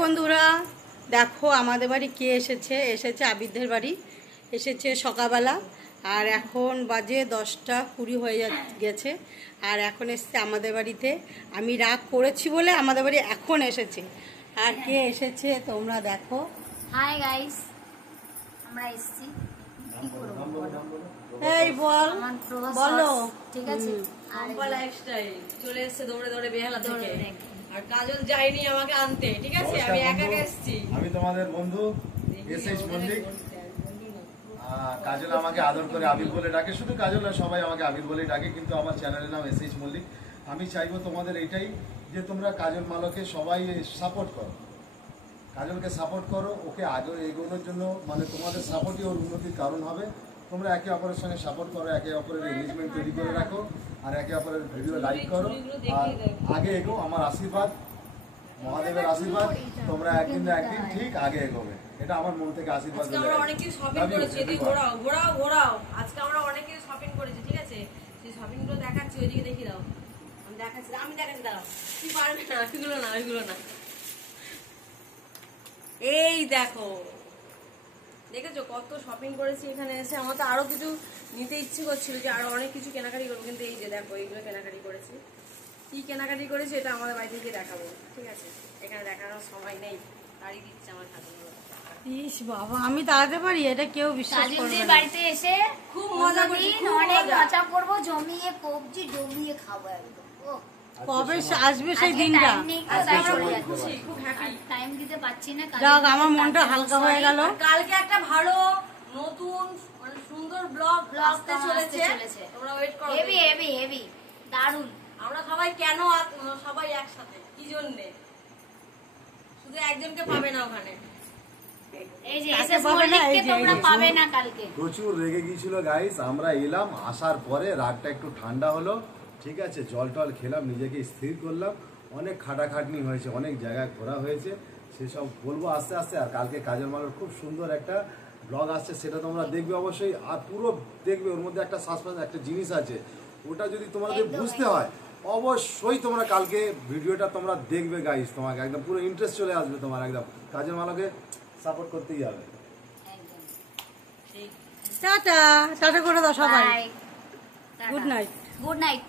বন্ধুরা, দেখো আমাদের বাড়ি কে এসেছে। আবিরদের বাড়ি এসেছে সকালবেলা। আর এখন বাজে 10টা 20 হয়ে গেছে। আর এখন এসছে আমাদের বাড়িতে। আমি রাগ করেছি বলে আমাদের বাড়ি এখন এসেছে। আর কে এসেছে তোমরা দেখো। হাই গাইস, আমরা এসেছি। এই বল, বলো। ঠিক আছে, আম্পা লাইফস্টাইল চলে এসেছে দৌড়ে দৌড়ে বেহালা থেকে। আর কাজল যায়নি আমাকে আনতে, ঠিক আছে? আমি একা একা এসেছি। আমি তোমাদের বন্ধু এসএইচ মল্লিক। কাজল আমাকে আদর করে আবির বলে ডাকে, শুধু কাজল না, সবাই আমাকে আবির বলে ডাকে, কিন্তু আমার চ্যানেলের নাম এসএইচ মল্লিক। আমি চাইবো তোমাদের এইটাই যে তোমরা কাজল মালকে সবাই সাপোর্ট করো, কাজলকে সাপোর্ট করো, ওকে আগে এগোনোর জন্য। মানে তোমাদের সাপোর্টই ওর উন্নতির কারণ হবে। তোমরা একে অপরের সঙ্গে সাপোর্ট করো, একে অপরের এঙ্গেজমেন্ট তৈরি করে রাখো, আর একে অপরের ভিডিও লাইক করো, আর আগে এগো। আমার আশীর্বাদ, মহাদেবের আশীর্বাদ, তোমরা একদিন না একদিন ঠিক আগে এগোবে। এটা আমার মন থেকে আশীর্বাদ। আজকে আমরা অনেক কিছু শপিং করেছি, এদিকে ঘোরাও ঘোরাও ঘোরাও। আজকে আমরা অনেক কিছু শপিং করেছি, ঠিক আছে? সেই শপিং গুলো দেখাচ্ছি, ওইদিকে দেখিয়ে দাও। আমি দেখাচ্ছি দাঁড়াও। তুই পারবে না, ওইগুলো না। এই দেখো, দেখেছো কত শপিং করেছি এখানে এসে। আমার তো আরো কিছু নিতে ইচ্ছে করছিল, যে আরো অনেক কিছু কেনাকাটি করবো, কিন্তু এই যে দেখো এইগুলো কেনাকাটি করেছি। কি কেনাকাটি করেছি এটা আমাদের বাড়ি থেকে দেখাবো, ঠিক আছে? এখানে দেখানোর সময় নেই, তাড়ি দিচ্ছে আমার খাতাগুলো। ইস বাবা, আমি দাঁড়াতে পারি? এটা কেউ বিশ্বাস করবে কাজলদের না। বাড়িতে এসে খুব মজা করছি, অনেক মজা করবো, জমিয়ে কবজি জমিয়ে খাবো একদম। কবে আসবে সেই দিনটা? খুশি, খুব হ্যাপি। টাইম দিতে পারছি না। যাক, আমার মনটা হালকা হয়ে গেল। কালকে একটা ভালো নতুন মানে সুন্দর ব্লগ আসতে চলেছে, তোমরা ওয়েট করো। হেভি হেভি হেভি দারুন। আমরা সবাই কেন সবাই একসাথে, কি জন্য? শুধু একজনকে পাবে না ওখানে। এই যে এসএস মল্লিককে তোমরা পাবে না কালকে। প্রচুর রেগে গিয়েছিল গাইস। আমরা এলাম, আসার পরে রাগটা একটু ঠান্ডা হলো, ঠিক আছে? জল টল খেলাম, নিজেকে স্থির করলাম। অনেক খাটাখাটনি হয়েছে, অনেক জায়গায় ঘোরা হয়েছে, সেসব বলবো আস্তে আস্তে। আর কালকে কাজল মালের খুব সুন্দর একটা ব্লগ আসছে, সেটা তোমরা দেখবে অবশ্যই। আর পুরো দেখবে, ওর মধ্যে একটা সাসপেন্স, একটা জিনিস আছে, ওটা যদি তোমাদের বুঝতে হয় অবশ্যই তোমরা কালকে ভিডিওটা তোমরা দেখবে গাইস। তোমাকে একদম পুরো ইন্টারেস্ট চলে আসবে তোমার। একদম কাজল মালকে সাপোর্ট করতেই হবে। টাটা টাটা করে দাও সবাই। Good night. Good night.